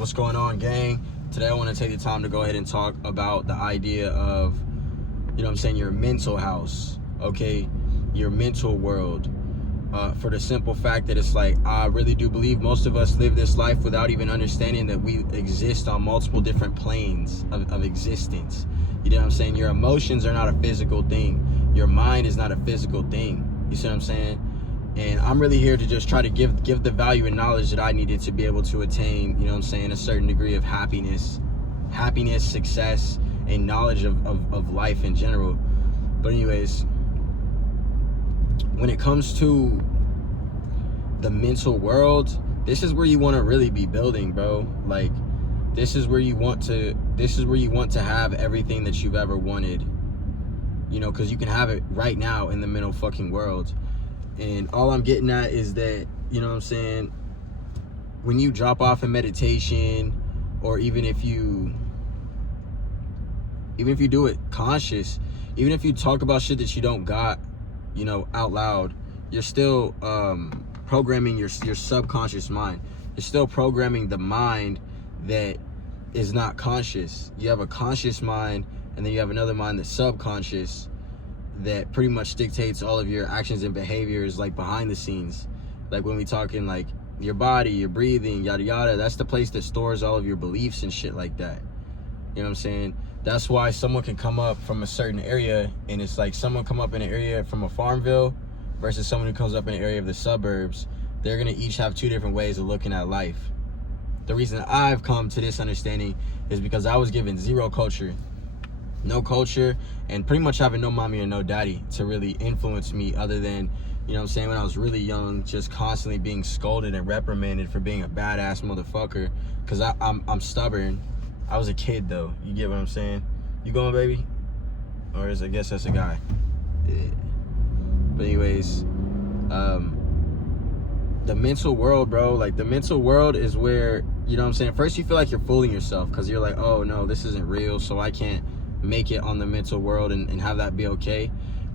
What's going on, gang? Today I want to take the time to go ahead and talk about the idea of, your mental house, okay? Your mental world. For the simple fact that it's like, I really do believe most of us live this life without even understanding that we exist on multiple different planes of existence. You know what I'm saying? Your emotions are not a physical thing. Your mind is not a physical thing. You see what I'm saying? And I'm really here to just try to give the value and knowledge that I needed to be able to attain, a certain degree of happiness, success, and knowledge of life in general. But anyways, when it comes to the mental world, this is where you want to really be building, bro. Like, this is where you want to have everything that you've ever wanted, because you can have it right now in the mental fucking world. And all I'm getting at is that, when you drop off in meditation, or even if you do it conscious, even if you talk about shit that you don't got, out loud, you're still programming your subconscious mind. You're still programming the mind that is not conscious. You have a conscious mind, and then you have another mind that's subconscious, that pretty much dictates all of your actions and behaviors, like behind the scenes. Like when we talking like your body, your breathing, yada yada, that's the place that stores all of your beliefs and shit like that. You know what I'm saying? That's why someone can come up from a certain area, and it's like someone come up in an area from a farmville versus someone who comes up in an area of the suburbs. They're gonna each have two different ways of looking at life. The reason I've come to this understanding is because I was given no culture, and pretty much having no mommy or no daddy to really influence me, other than, when I was really young, just constantly being scolded and reprimanded for being a badass motherfucker, because I'm stubborn. I was a kid though, you get what I'm saying? You going, baby? Or I guess that's a guy. Yeah. But anyways, the mental world, bro, like the mental world is where, first you feel like you're fooling yourself, because you're like, oh no, this isn't real, so I can't make it on the mental world and have that be okay.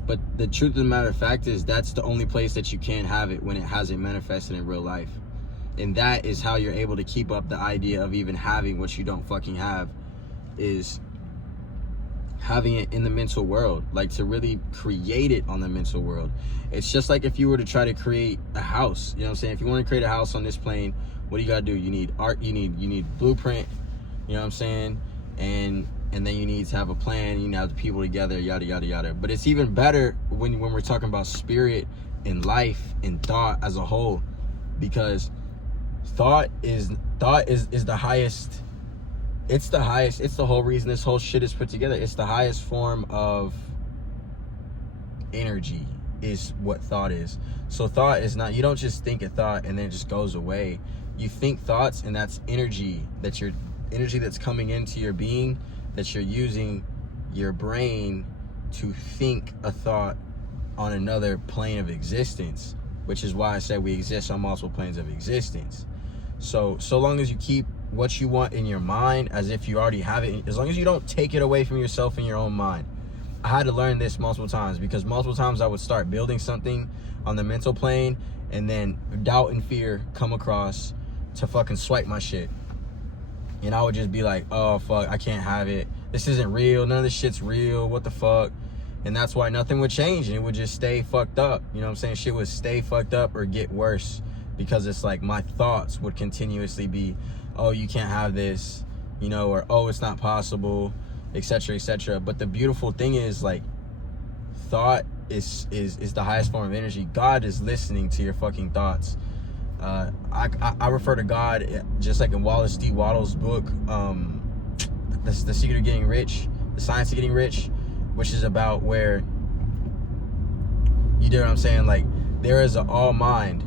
But the truth of the matter of fact is, that's the only place that you can have it when it hasn't manifested in real life. And that is how you're able to keep up the idea of even having what you don't fucking have, is having it in the mental world, like to really create it on the mental world. It's just like if you were to try to create a house, if you want to create a house on this plane, what do you gotta do? You need art, you need blueprint, and then you need to have a plan, you need to have the people together, yada yada yada. But it's even better when we're talking about spirit and life and thought as a whole, because thought is the highest. It's the highest. It's the whole reason this whole shit is put together. It's the highest form of energy, is what thought is. So thought is not, you don't just think a thought and then it just goes away. You think thoughts, and that's energy, that's coming into your being, that you're using your brain to think a thought on another plane of existence, which is why I said we exist on multiple planes of existence. So long as you keep what you want in your mind as if you already have it, as long as you don't take it away from yourself in your own mind. I had to learn this multiple times, because multiple times I would start building something on the mental plane, and then doubt and fear come across to fucking swipe my shit. And I would just be like, oh fuck, I can't have it. This isn't real. None of this shit's real. What the fuck? And that's why nothing would change, and it would just stay fucked up. Shit would stay fucked up or get worse, because it's like my thoughts would continuously be, oh, you can't have this, or oh, it's not possible, etc., etc. But the beautiful thing is, like, thought is the highest form of energy. God is listening to your fucking thoughts. I refer to God just like in Wallace D. Wattles' book, The Secret of Getting Rich, The Science of Getting Rich, which is about where, you know what I'm saying, like, there is an all mind,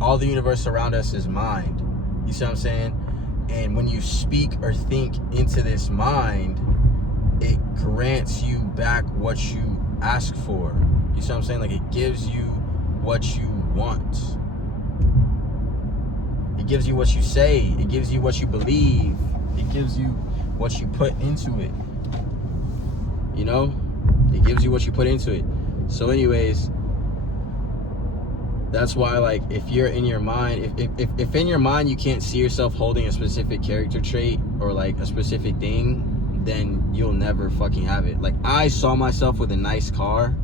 all the universe around us is mind, you see what I'm saying? And when you speak or think into this mind, it grants you back what you ask for, you see what I'm saying? Like, it gives you what you want. It gives you what you say. It gives you what you believe. It gives you what you put into it. It gives you what you put into it. So anyways, That's why, like, if you're in your mind, if in your mind you can't see yourself holding a specific character trait or like a specific thing, then you'll never fucking have it. Like, I saw myself with a nice car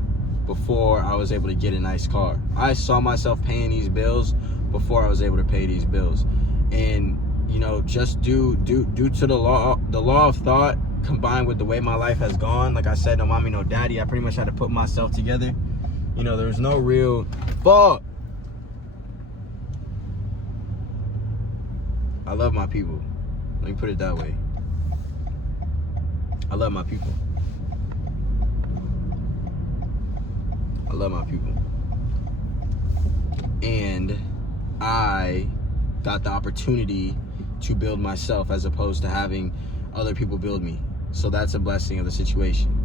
before I was able to get a nice car. I saw myself paying these bills before I was able to pay these bills. And, you know, just due to the law of thought combined with the way my life has gone, like I said, no mommy, no daddy, I pretty much had to put myself together. You know, there's no real fuck. I love my people. Let me put it that way. I love my people. I love my people. And I got the opportunity to build myself as opposed to having other people build me. So that's a blessing of the situation.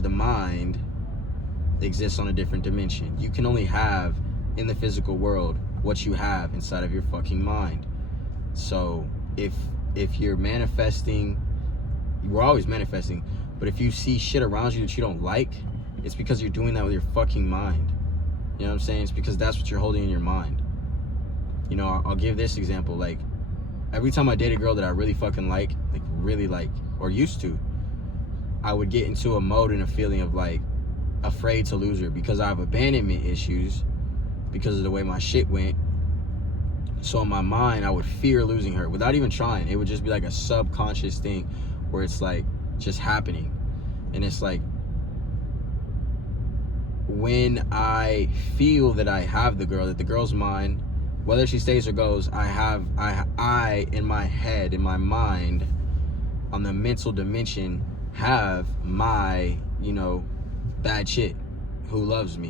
The mind exists on a different dimension. You can only have in the physical world what you have inside of your fucking mind. So if you're manifesting, we're always manifesting, but if you see shit around you that you don't like, it's because you're doing that with your fucking mind. You know what I'm saying? It's because that's what you're holding in your mind. You know, I'll give this example. Like, every time I date a girl that I really fucking like really like, or used to, I would get into a mode and a feeling of like afraid to lose her because I have abandonment issues because of the way my shit went. So in my mind, I would fear losing her without even trying. It would just be like a subconscious thing where it's like just happening. And it's like, when I feel that I have the girl, that the girl's mine, whether she stays or goes, I in my head, in my mind, on the mental dimension, have my, you know, bad shit who loves me.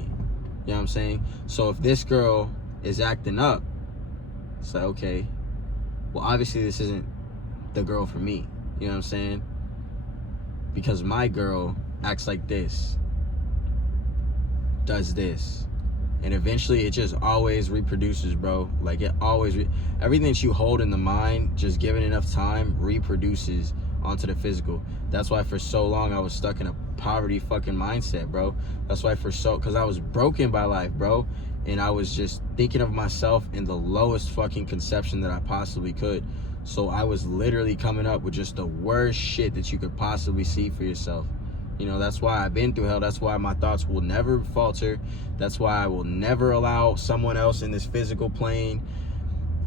You know what I'm saying? So if this girl is acting up, it's like, okay, well, obviously this isn't the girl for me. You know what I'm saying? Because my girl acts like this, does this, and eventually it just always reproduces, bro. Like, it always everything that you hold in the mind, just given enough time, reproduces onto the physical. That's why for so long I was stuck in a poverty fucking mindset, bro. That's why because I was broken by life, bro, and I was just thinking of myself in the lowest fucking conception that I possibly could. So I was literally coming up with just the worst shit that you could possibly see for yourself. You know, that's why I've been through hell. That's why my thoughts will never falter. That's why I will never allow someone else in this physical plane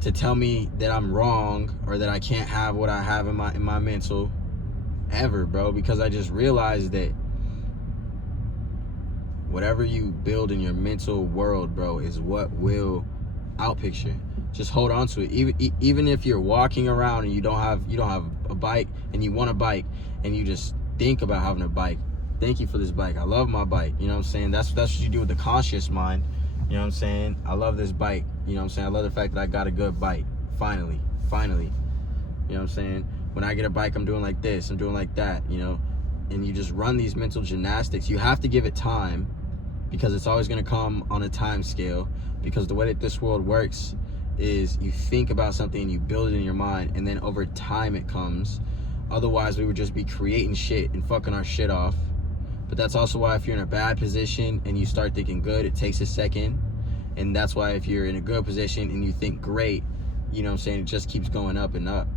to tell me that I'm wrong or that I can't have what I have in my mental ever, bro. Because I just realized that whatever you build in your mental world, bro, is what will outpicture. Just hold on to it. Even if you're walking around and you don't have a bike and you want a bike and you just think about having a bike. Thank you for this bike. I love my bike. You know what I'm saying? That's what you do with the conscious mind. You know what I'm saying? I love this bike. You know what I'm saying? I love the fact that I got a good bike. Finally. You know what I'm saying? When I get a bike, I'm doing like this, I'm doing like that, you know? And you just run these mental gymnastics. You have to give it time because it's always going to come on a time scale, because the way that this world works is you think about something and you build it in your mind, and then over time it comes. Otherwise, we would just be creating shit and fucking our shit off. But that's also why if you're in a bad position and you start thinking good, it takes a second. And that's why if you're in a good position and you think great, you know what I'm saying, it just keeps going up and up.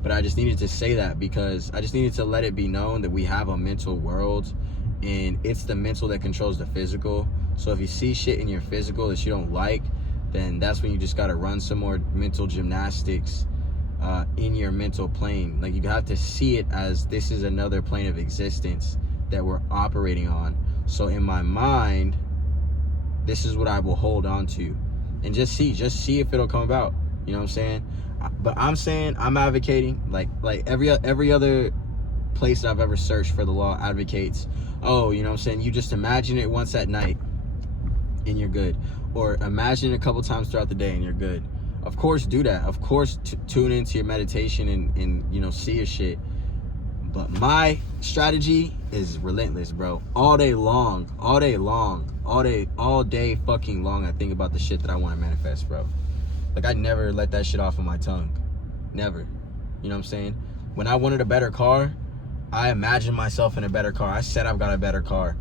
But I just needed to say that because I just needed to let it be known that we have a mental world, and it's the mental that controls the physical. So if you see shit in your physical that you don't like, then that's when you just gotta run some more mental gymnastics in your mental plane. Like, you have to see it as this is another plane of existence that we're operating on. So in my mind, this is what I will hold on to, and just see if it'll come about. You know what I'm saying? But I'm advocating, like every other place that I've ever searched for the law advocates, oh, you know what I'm saying, you just imagine it once at night and you're good, or imagine it a couple times throughout the day and you're good. Of course, do that. Of course, tune into your meditation and you know, see your shit. But my strategy is relentless, bro. All day fucking long, I think about the shit that I want to manifest, bro. Like, I never let that shit off of my tongue. Never. You know what I'm saying? When I wanted a better car, I imagine myself in a better car. I said I've got a better car.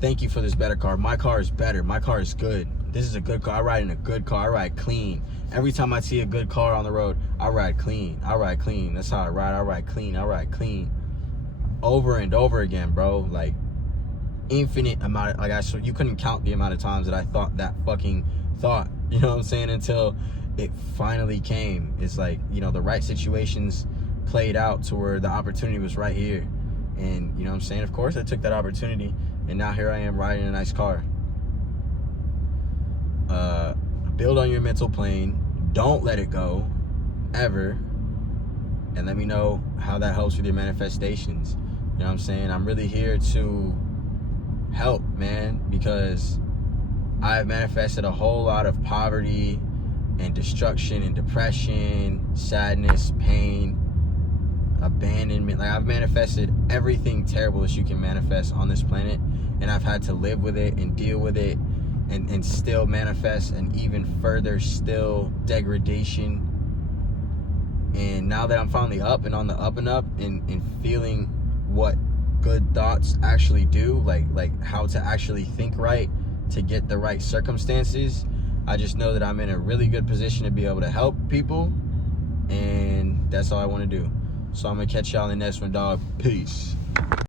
Thank you for this better car. My car is better. My car is good. This is a good car. I ride in a good car. I ride clean. Every time I see a good car on the road, I ride clean. I ride clean. That's how I ride. I ride clean. I ride clean. Over and over again, bro. Like, infinite amount of, like, you couldn't count the amount of times that I thought that fucking thought. You know what I'm saying? Until it finally came. It's like, you know, the right situations played out to where the opportunity was right here. And, you know what I'm saying? Of course, I took that opportunity. And now here I am riding a nice car. Build on your mental plane. Don't let it go, ever. And let me know how that helps with your manifestations. You know what I'm saying? I'm really here to help, man, because I've manifested a whole lot of poverty and destruction and depression, sadness, pain, abandonment. Like, I've manifested everything terrible that you can manifest on this planet, and I've had to live with it and deal with it and still manifest and even further still degradation. And now that I'm finally up and on the up and up and feeling what good thoughts actually do, like how to actually think right to get the right circumstances, I just know that I'm in a really good position to be able to help people, and that's all I want to do. So I'm gonna catch y'all in the next one, dog. Peace.